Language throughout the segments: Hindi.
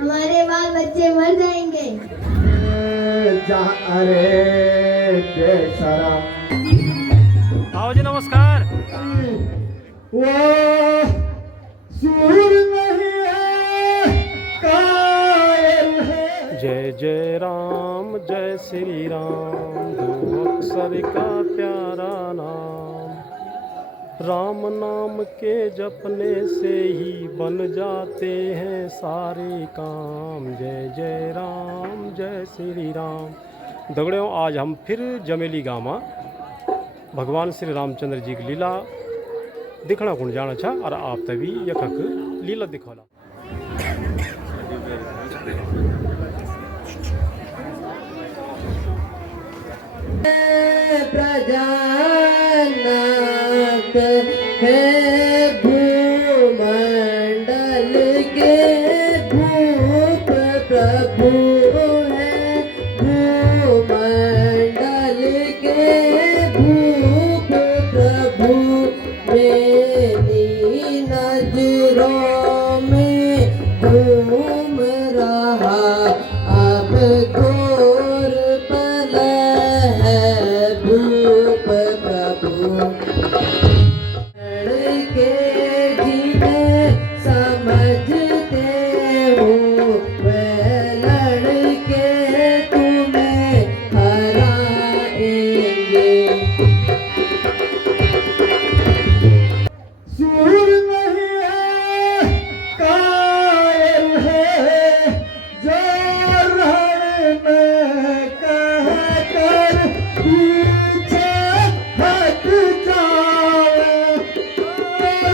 हमारे बाल बच्चे मर जाएंगे। अरे बेशरम। आओ जी नमस्कार। वो सूर नहीं है, कायल है। जय जय राम जय श्री राम, दो अक्षर का प्यारा नाम। राम नाम के जपने से ही बन जाते हैं सारे काम। जय जय राम जय श्री राम। दगड़ियों, आज हम फिर जमेली गाँव में भगवान श्री रामचंद्र जी की लीला दिखना कुण जाना छा और आप तभी यखक लीला दिखोला। प्रजानाथ है भूमंडल के भूप प्रभु है, भूमंडल के भूप प्रभु। मेरी नजरों में घूम रहा अब घोर पल है भूप प्रभु। लड़के जिन्हें समझते हो वे लड़के तुम्हें हराएंगे। सूर नहीं है, कायल है, जो रण में कहकर पीछे हट जाए।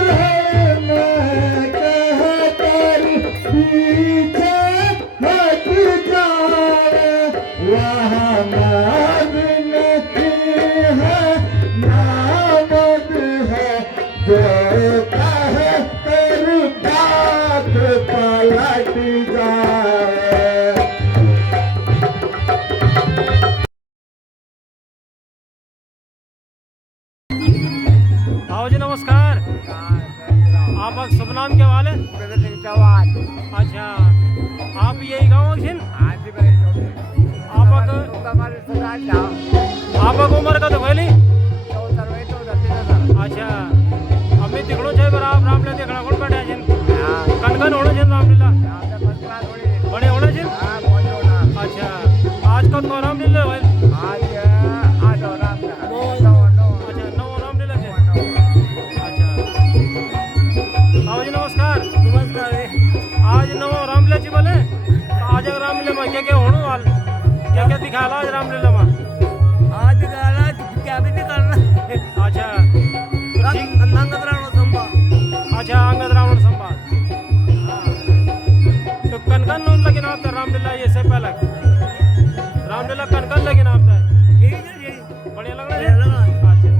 रण में कहकर पीछे हट जाए। वहाँ नाम नहीं है, नामद है, जो कह कर बात पलट जाए। आओ जी नमस्कार। आपका शुभ नाम क्या वाले? अच्छा, आप यही गाँव के छिन? आपका उम्र का तो भैली? अच्छा, अभी दिखड़ो छे पर आप रामलीला देखना कौन बैठे छिन? कन होना छिन रामलीला? बड़े होना छिन? अच्छा, आज कब को रामलीला भाई? अच्छा, नौ रामलीला थे। अच्छा, आओ जी नमस्कार। नमस्कार। आज नौ रामलीला जी बोले तो आज रामलीला में क्या क्या होने वाल, क्या क्या दिखाला आज रामलीला में? आज गाना क्या भी नहीं करना। अच्छा, अंगद रावण संवाद। अच्छा, अंगद रावण संवाद। तो कन कन लगिन आप रामलीला ये से पहले रामलीला कन कन लगिन आप बढ़िया लग रहा है। अच्छा,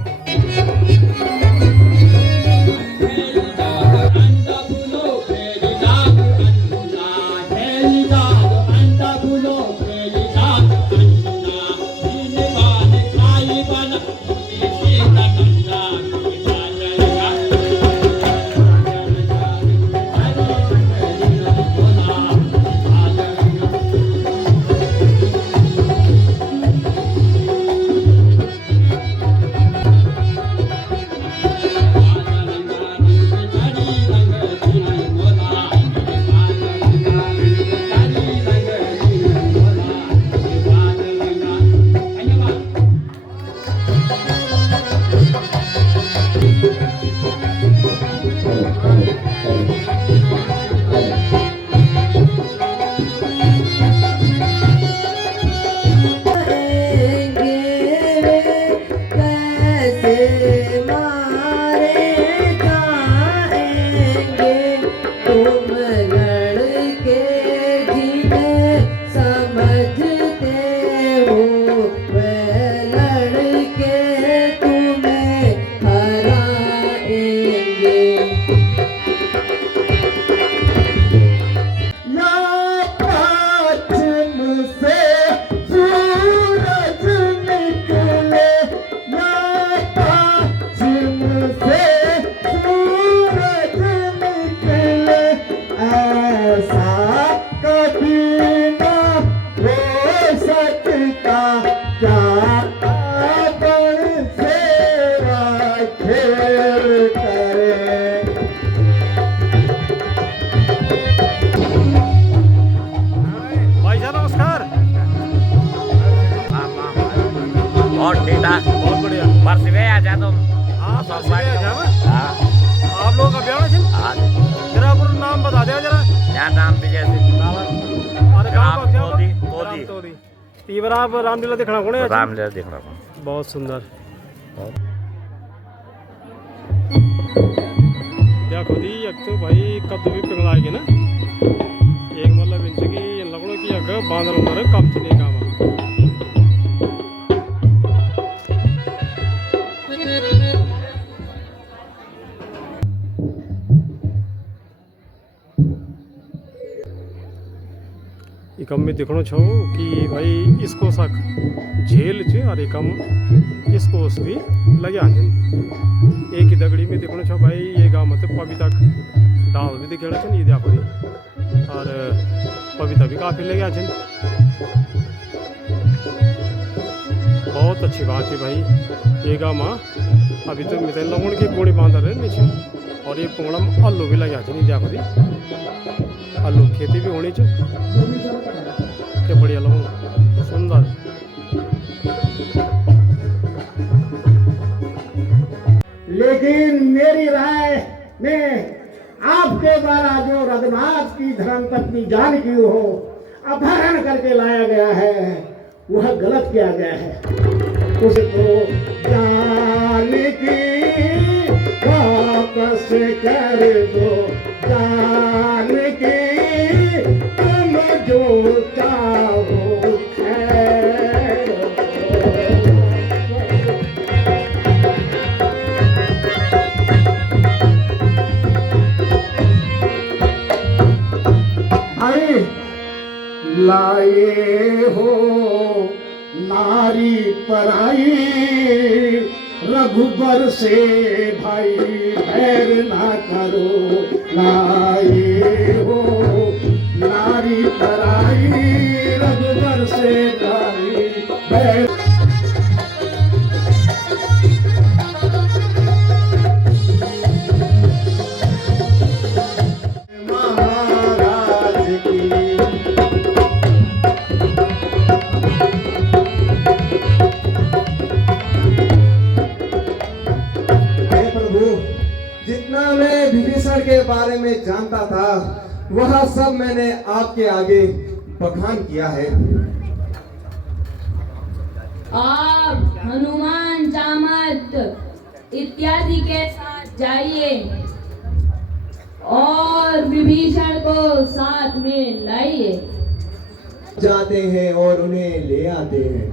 खेल करे। भाई साहब नमस्कार। और ठीक था, बहुत बढ़िया। परसवे आ जा तुम। हाँ परसों आ जाओ। हाँ आप लोगों का ब्याह है? हाँ, जरा पूरा नाम बता दे जरा। यहाँ नाम विजय सिंह, अरे गाँव का क्या? तोदी। तोदी। तीवर आप रामलीला दिखना कौन है? रामलीला देखना पड़ा। बहुत सुंदर। देखो दी एक तो भाई कब भी पिघलाएगी ना, एक मतलब इंच की लगड़ों की अगर बांधर उधर कम चीनी काम। एकम में देखना छो कि भाई इसको सक झेल च और एकम इसको उस भी लगे आंजन एक ही दगड़ी में देखना छो भाई ये गाँव मतलब पविता डाल भी दिखे छन ये देखो दी और पविता भी काफ़ी लगे आंजन। बहुत अच्छी बात है भाई। ये गाँव में अभी तो मित्र लवण के गोड़े बांधा रहे नीचे और ये पोंगड़म आलू भी लगे आंजन। ये देखो दी आलू खेती भी होनी चाहिए। क्या बढ़िया लगो सुंदर। लेकिन मेरी राय में आपके द्वारा जो रघुनाथ की धर्मपत्नी जानकी हो अपहरण करके लाया गया है वह गलत किया गया है। उसको जानकी वापस कर दो। जानकी तुम जो चाहो खैर। भाई लाए हो नारी पराई रघुबर से भाई बैर ना करो। लाए हो नारी पराई रघुबर से भाई बैर। महाराज की जितना मैं विभीषण के बारे में जानता था वह सब मैंने आपके आगे बखान किया है। आप हनुमान जामत इत्यादि के साथ जाइए और विभीषण को साथ में लाइए। जाते हैं और उन्हें ले आते हैं।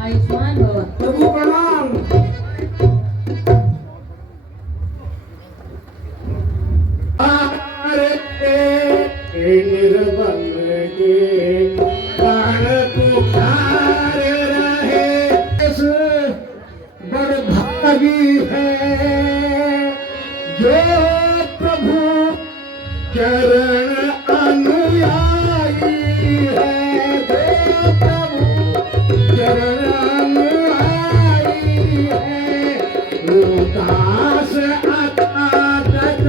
आयुष्मान भव। प्रभु प्रणाम। निर्बल के प्राण पुकार रहे बड़ भागी है जो प्रभु चरण अनुयायी है। जो प्रभु चरण अनुयायी है। उदास अतातक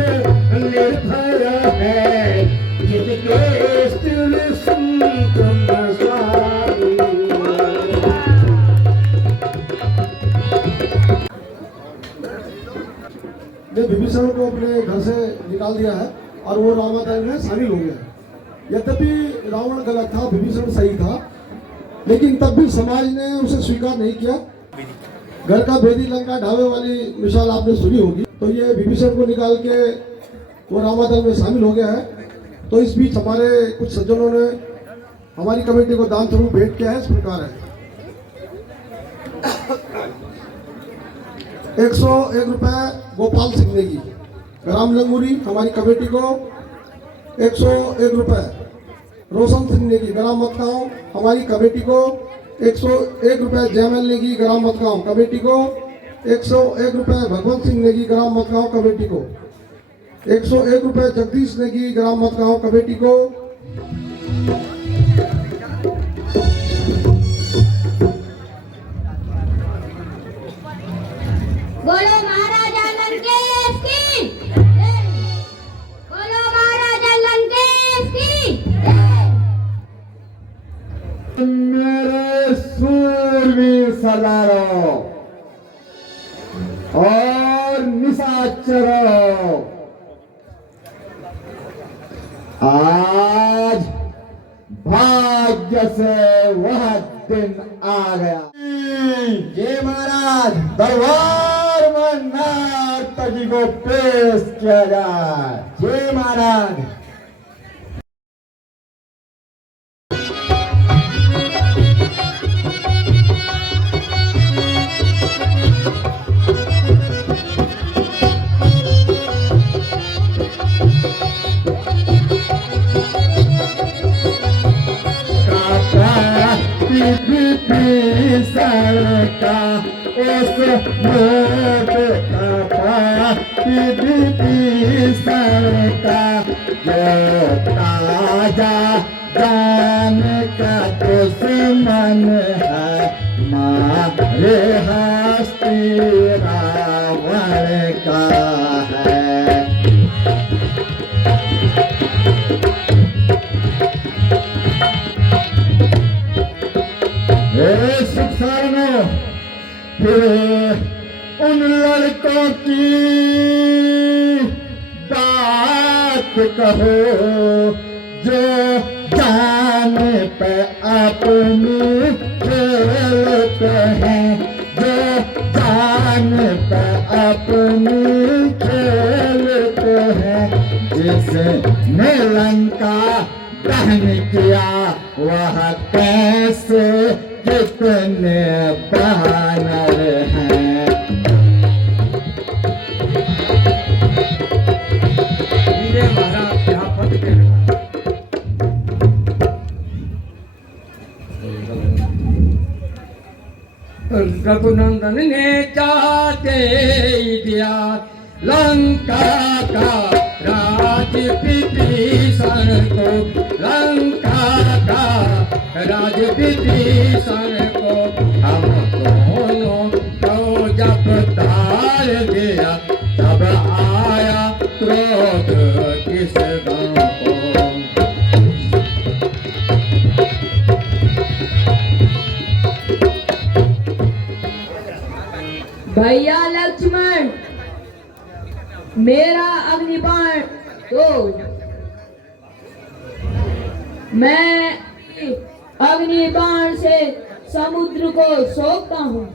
निर्भर है जिनके स्थिर संतम स्वामी। ने विभीषण को अपने घर से निकाल दिया है और वो रामादल में शामिल हो गया। यद्यपि रावण गलत था, विभीषण सही था, लेकिन तब भी समाज ने उसे स्वीकार नहीं किया। घर का भेदी लंका ढाबे वाली मिसाल आपने सुनी होगी। तो ये विभीषण को निकाल के वो रामादल में शामिल हो गया है। तो इस बीच हमारे कुछ सज्जनों ने हमारी कमेटी को दान स्वरूप भेंट किया है। इस प्रकार है 101 रुपए गोपाल सिंह नेगी, ग्राम लंगूरी हमारी कमेटी को 101 रुपए। रोशन सिंह नेगी, ग्राम मतगांव हमारी कमेटी को 101 रुपए। जयमल नेगी, ग्राम मतगांव कमेटी को 101 रुपए। भगवंत सिंह नेगी, ग्राम मतगांव कमेटी को 101 रुपए जगदीश नेगी ग्राम मतगांव कमेटी को। बोलो महाराजा लंकेश की जय। बोलो महाराजा लंकेश की जय। मेरे सूरवीर सरदारों और निशाचरों, आज भाग्य से वह दिन आ गया। जय महाराज, दरबार में नर्तकी को पेश किया जाए। जय महाराज। का उस मोट का का जो ताजा जान का दुश्मन है मारे हस्ती रावण का है। फिर उन लड़कों की बात कहो जो जान पे अपनी खेलते हैं, जो जान पे अपनी खेलते हैं। जिसने लंका दहन किया वह कैसे कितने बानर हैं। विजय महाराज यहाँ पद पे रघुनंदन ने चाहते दिया लंका का राज विभीषण को, लंका का राज विभीषण को। हम दोनों को जब तार दिया तब आया क्रोध किस गाँव को। भैया लक्ष्मण, मेरा अग्निबाण दो। मैं अग्निबाण से समुद्र को सोखता हूँ।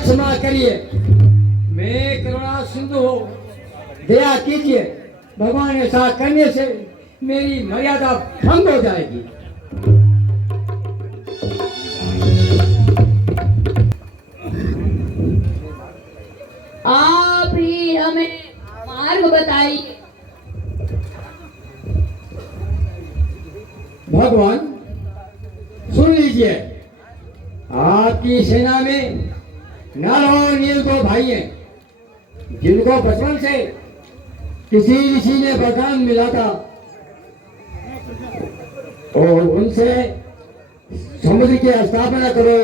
क्षमा करिए, मैं करुणा सिंधु हो, दया कीजिए। भगवान ऐसा करने से मेरी मर्यादा भंग हो जाएगी। आप ही हमें मार्ग बताइए। भगवान सुन लीजिए, आपकी सेना में नल और नील दो भाई हैं जिनको बचपन से किसी ऋषि ने वरदान मिला था और उनसे समुद्र की स्थापना करो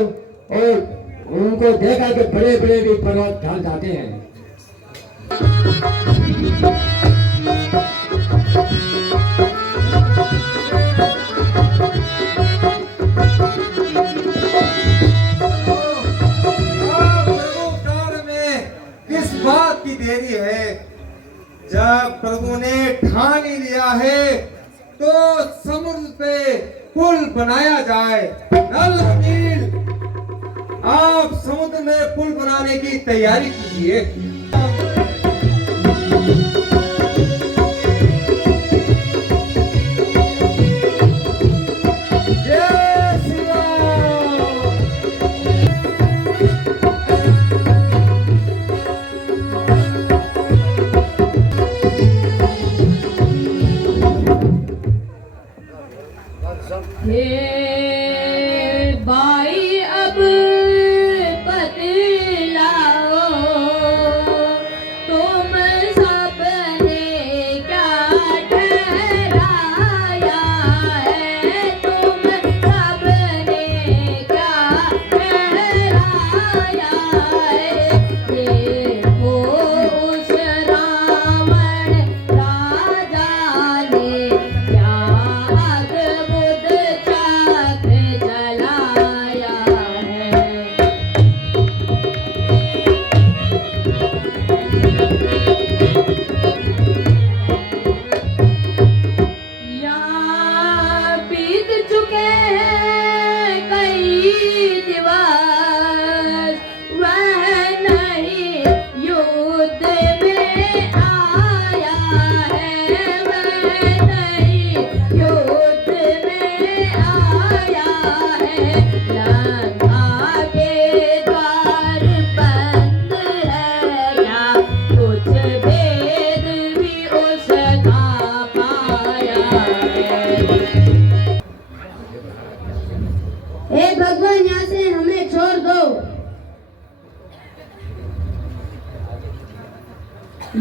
और उनको देखा कि बड़े बड़े भी पर्वत ढल जाते हैं। बात की देरी है, जब प्रभु ने ठान ही लिया है तो समुद्र पे पुल बनाया जाए। नल नील, आप समुद्र में पुल बनाने की तैयारी कीजिए। भाई अब बतलाओ तुम सबने क्या ठहराया है, तुम सबने क्या ठहराया है। देखो उस रावण राजा ने क्या अद्भुत चक्र चलाया है। यहाँ बीत चुके हैं कई दिवस, वह नहीं युद्ध में आया है, वह नहीं युद्ध में आया है। लंका के द्वार बंद है, क्या कुछ भेद भी उसका पाया है। हे भगवान, यहाँ से हमें छोड़ दो।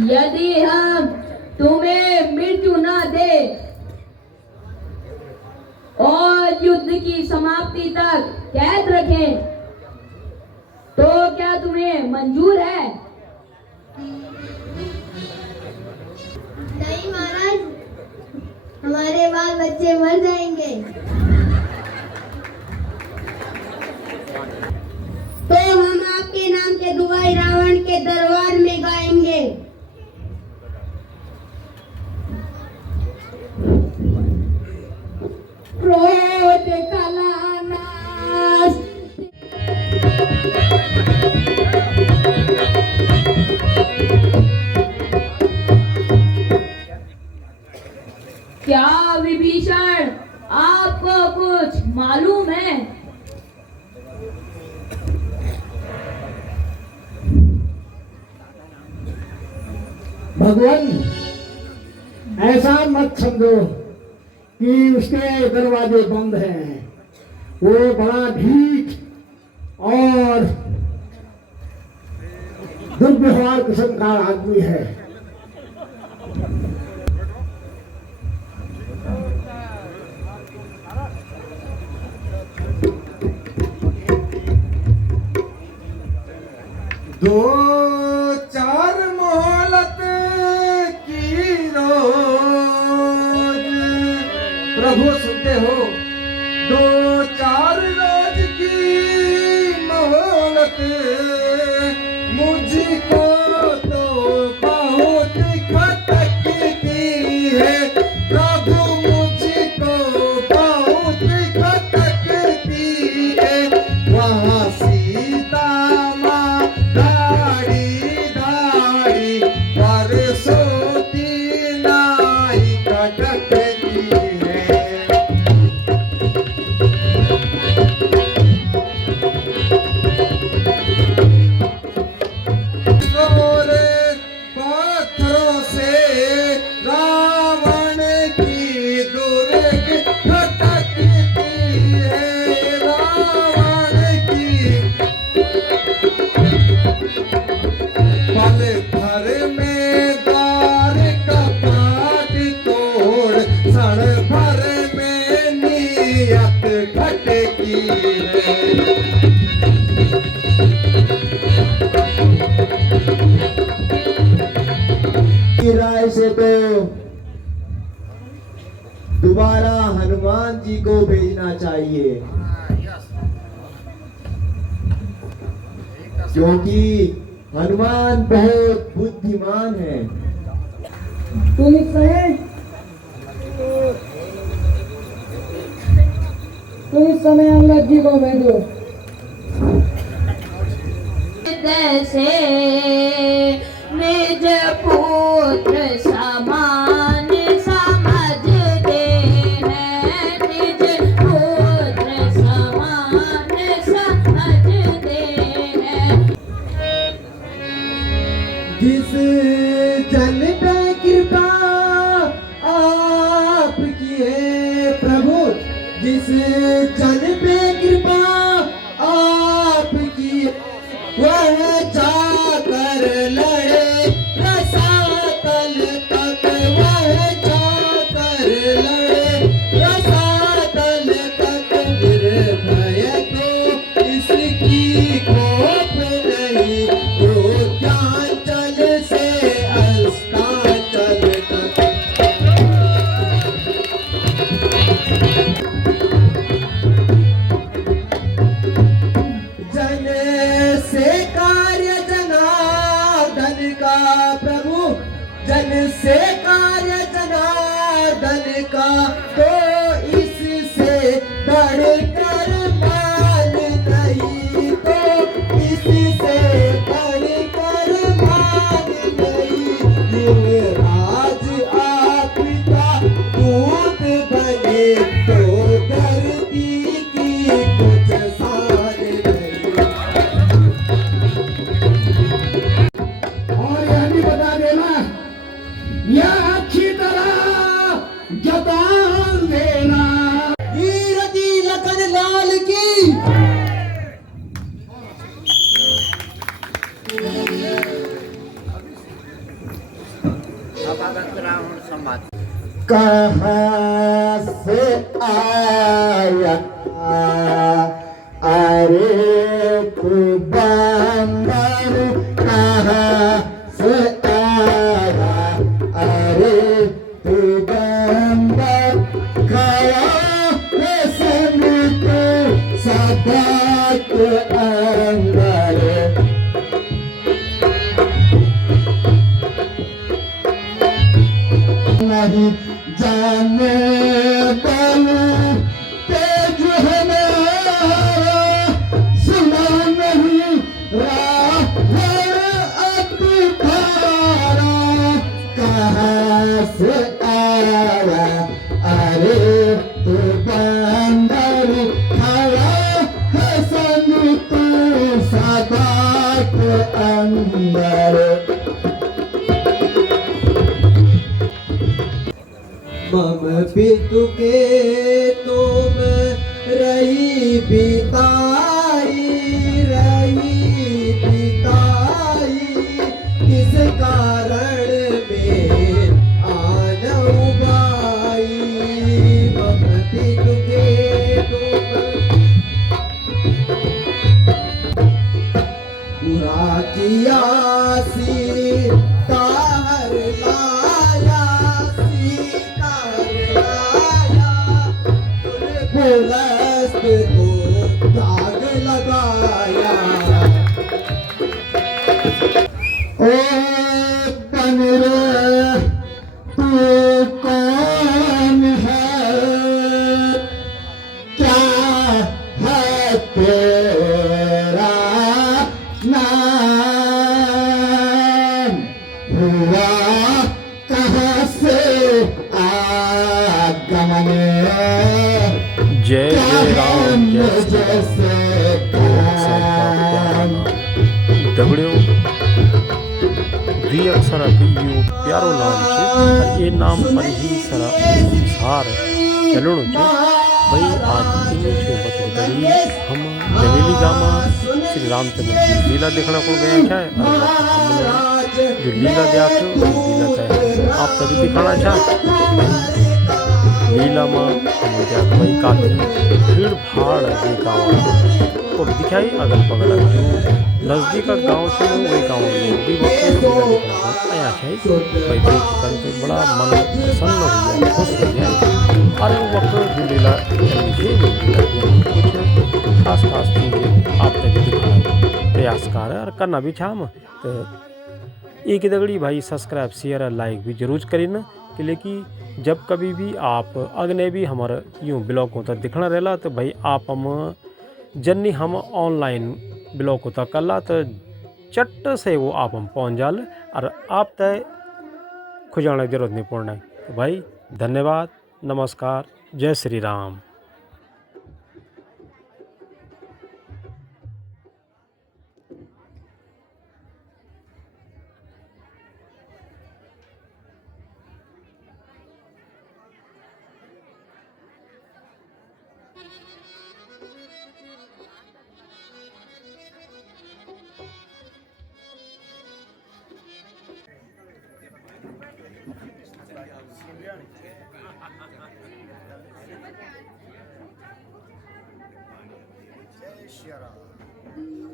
यदि हम तुम्हें मृत्यु न दे और युद्ध की समाप्ति तक कैद रखें, तो क्या तुम्हें मंजूर है? नहीं महाराज, हमारे बाल बच्चे मर जाएंगे। तो हम आपके नाम के दुआई रावण के दरबार में गाएंगे। क्रोध कला नाश। क्या विभीषण, आपको कुछ मालूम है? भगवान, ऐसा मत समझो कि उसके दरवाजे बंद हैं। वो बड़ा ढीठ और दुर्व्यवहार किस्म का आदमी है। दो चार मोहलत की रोज, प्रभु सुनते हो? दो चार रोज की मोहलत मुझको तो बहुत खटकती है। प्रभु मुझको बहुत खटकती है। वहाँ सीता माँ धाड़ी धाड़ी परसों की नाई कटकती है। गोरे पत्थरों से रावण की दुर्ग खटकती है। रावण की पल भर में द्वार कपाट तोड़, क्षण भर में नियत खटकी है। की राय से तो दोबारा हनुमान जी को भेजना चाहिए, क्योंकि हनुमान बहुत बुद्धिमान है। तुम इस समय अंगद जी को भेजो। कैसे निज पुत्र समान समझते हैं, निज पुत्र समान समझते हैं। जिस जन पे कृपा आप किए प्रभु, जिस जन पे कृपा आपकी, वह जाकर लड़े रसातल तक, वह जाकर लड़े रसातल तक। निर्भय को इसकी खोप नहीं, विंध्याचल से अस्ताचल तक। जन से कार्य जनार्दन का प्रभु, जन से कार्य जनार्दन का, तो इससे बढ़कर मान नहीं, तो इससे बढ़कर मान नहीं। युवराज आपका दूत बने तो धरती की कुछ सान नहीं। और यह भी बता देना, यह अच्छी तरह जतान देना। वीरती लखन लाल की। अब आगत रावण संवाद। कहाँ से आया अरे तू बंदर, कहाँ से आया अरे तू बंदर, खड़ा है समुद्र सबात अंदर। नहीं जाने वालू तेज हमारा, सुना नहीं रावण अतिभारा। कहाँ से आया अरे तू बंदर, खड़ा है समुद्र सबात अंदर। मम पितु के तुम रही बिताई, रही बिताई, किस कारण में आनऊ बाई। मम पितु के तुम पूरा किया सीतार लाया, सीतार लाया, पुलस्त को दाग लगाया। ओ तनरे तू कौन है, क्या है तेरा नाम, हुआ कहाँ से आगमन, जय जय राम जय श्री राम। दगड़ियों वी अक्सर अभी यो प्यारो नाम छे, ये नाम पर ही सारा संसार चलणो छे। भाई आज इन्हीं छे बतौरी हम जवेली गामा श्री रामचंद्र की लीला देखना को गया है। और हमने जो लीला दिया था वो लीला है आप सभी दिखाना चाह लीला में हम भाई काफ़ी भीड़ भाड़ देखा और दिखाई अगल बगल जो नज़दीक का गांव से वही गांव लोग भी आया है। भाई देख कर बड़ा मन प्रसन्न हो गया, खुश हो गया। अरे वो वक्त जो लीला कुछ खास खास चीज़ें आप तक दिखाना प्रयास कर और करना भी छाम। तो एक दगड़ी भाई सब्सक्राइब शेयर और लाइक भी जरूर करें ना, कि लेकिन जब कभी भी आप अगने भी हमारा यूँ ब्लॉग होता दिखना रहला तो भाई आप हम जन्नी हम ऑनलाइन ब्लॉग होता करला तो चट से वो आप हम पहुँच जाल और आप तय खुजाने की जरूरत नहीं पड़ना है। तो भाई धन्यवाद, नमस्कार, जय श्री राम। जय श्री राम।